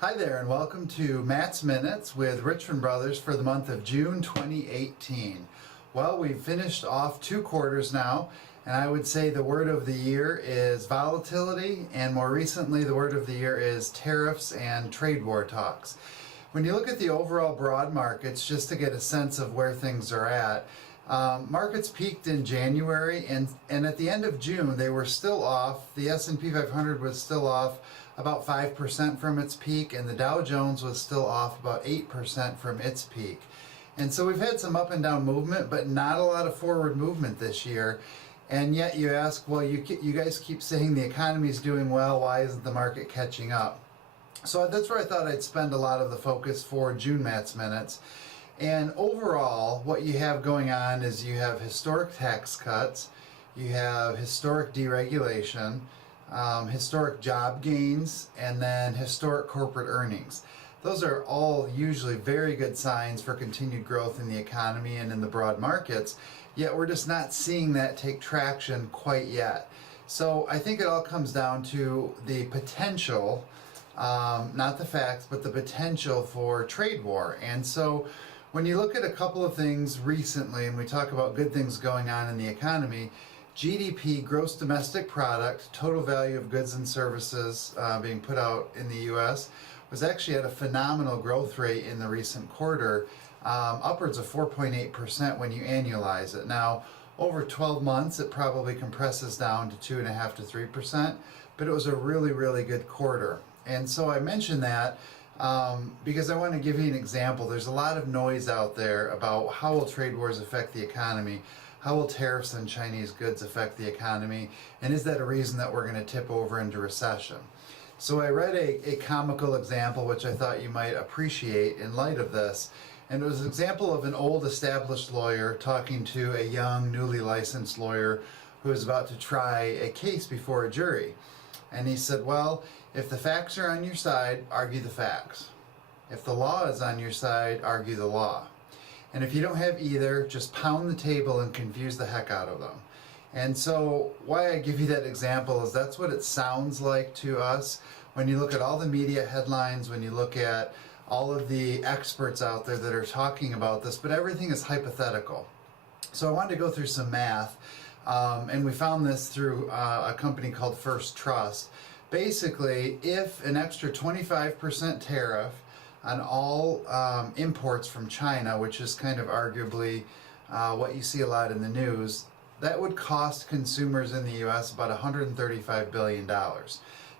Hi there, and welcome to Matt's Minutes with Richmond Brothers for the month of June 2018. Well, we've finished off 2 quarters now, and I would say the word of the year is volatility, and more recently the word of the year is tariffs and trade war talks. When you look at the overall broad markets, just to get a sense of where things are at, markets peaked in January, and at the end of June they were still off. The S&P 500 was still off about 5% from its peak, and the Dow Jones was still off about 8% from its peak. And so we've had some up and down movement, but not a lot of forward movement this year. And yet you ask, well, you guys keep saying the economy is doing well, why isn't the market catching up? So that's where I thought I'd spend a lot of the focus for June Matt's Minutes. And overall, what you have going on is you have historic tax cuts, you have historic deregulation, historic job gains, and then historic corporate earnings. Those are all usually very good signs for continued growth in the economy and in the broad markets, yet we're just not seeing that take traction quite yet. So I think it all comes down to the potential, not the facts, but the potential for trade war. And so when you look at a couple of things recently, and we talk about good things going on in the economy, GDP, gross domestic product, total value of goods and services being put out in the U.S. was actually at a phenomenal growth rate in the recent quarter, upwards of 4.8% when you annualize it. Now, over 12 months, it probably compresses down to 2.5% to 3%, but it was a really, really good quarter. And so I mention that because I want to give you an example. There's a lot of noise out there about how will trade wars affect the economy. How will tariffs on Chinese goods affect the economy? And is that a reason that we're going to tip over into recession? So I read a comical example which I thought you might appreciate in light of this. And it was an example of an old established lawyer talking to a young newly licensed lawyer who was about to try a case before a jury. And he said, well, if the facts are on your side, argue the facts. If the law is on your side, argue the law. And if you don't have either, just pound the table and confuse the heck out of them. And so why I give you that example is that's what it sounds like to us when you look at all the media headlines, when you look at all of the experts out there that are talking about this, but everything is hypothetical. So I wanted to go through some math, and we found this through a company called First Trust. Basically, if an extra 25% tariff on all imports from China, which is kind of arguably what you see a lot in the news, that would cost consumers in the U.S. about $135 billion. Now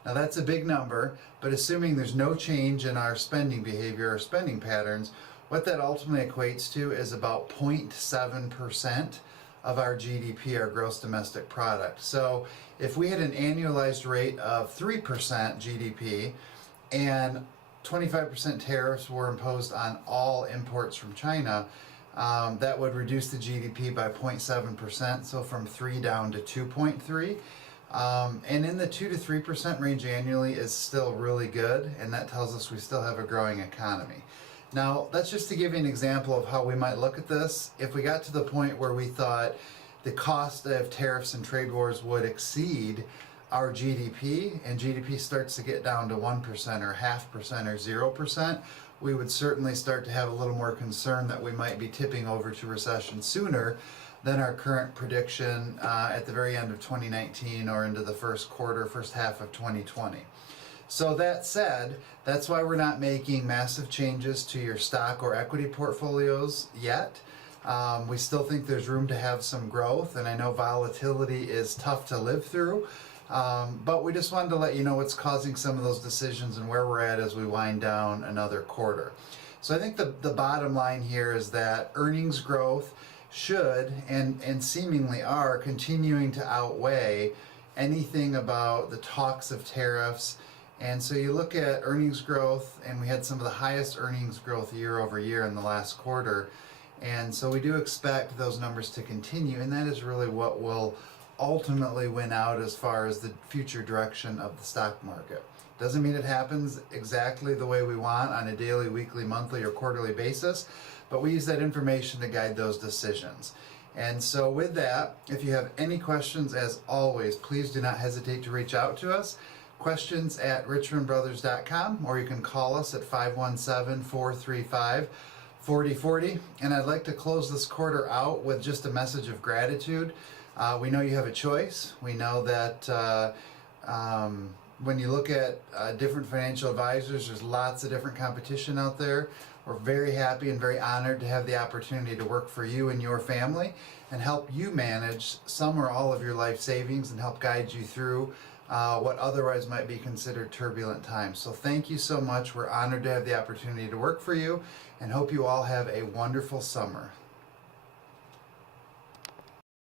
that's a big number, but assuming there's no change in our spending behavior or spending patterns, what that ultimately equates to is about 0.7% of our GDP, our gross domestic product. So if we had an annualized rate of 3% GDP and 25% tariffs were imposed on all imports from China, that would reduce the GDP by 0.7%, so from 3 down to 2.3. And in the 2 to 3% range annually is still really good, and that tells us we still have a growing economy. Now, that's just to give you an example of how we might look at this. If we got to the point where we thought the cost of tariffs and trade wars would exceed our GDP, and GDP starts to get down to 1% or 0.5% or 0%, we would certainly start to have a little more concern that we might be tipping over to recession sooner than our current prediction at the very end of 2019 or into the first half of 2020. So that said, that's why we're not making massive changes to your stock or equity portfolios yet. We still think there's room to have some growth, and I know volatility is tough to live through. But we just wanted to let you know what's causing some of those decisions and where we're at as we wind down another quarter. So I think the bottom line here is that earnings growth should and seemingly are continuing to outweigh anything about the talks of tariffs. And so you look at earnings growth, and we had some of the highest earnings growth year over year in the last quarter. And so we do expect those numbers to continue, and that is really what will ultimately win out as far as the future direction of the stock market. Doesn't mean it happens exactly the way we want on a daily, weekly, monthly, or quarterly basis, but we use that information to guide those decisions. And so with that, if you have any questions, as always, please do not hesitate to reach out to us. questions@richmondbrothers.com, or you can call us at 517-435-4040. And I'd like to close this quarter out with just a message of gratitude. We know you have a choice. We know that when you look at different financial advisors, there's lots of different competition out there. We're very happy and very honored to have the opportunity to work for you and your family and help you manage some or all of your life savings and help guide you through what otherwise might be considered turbulent times. So thank you so much. We're honored to have the opportunity to work for you and hope you all have a wonderful summer.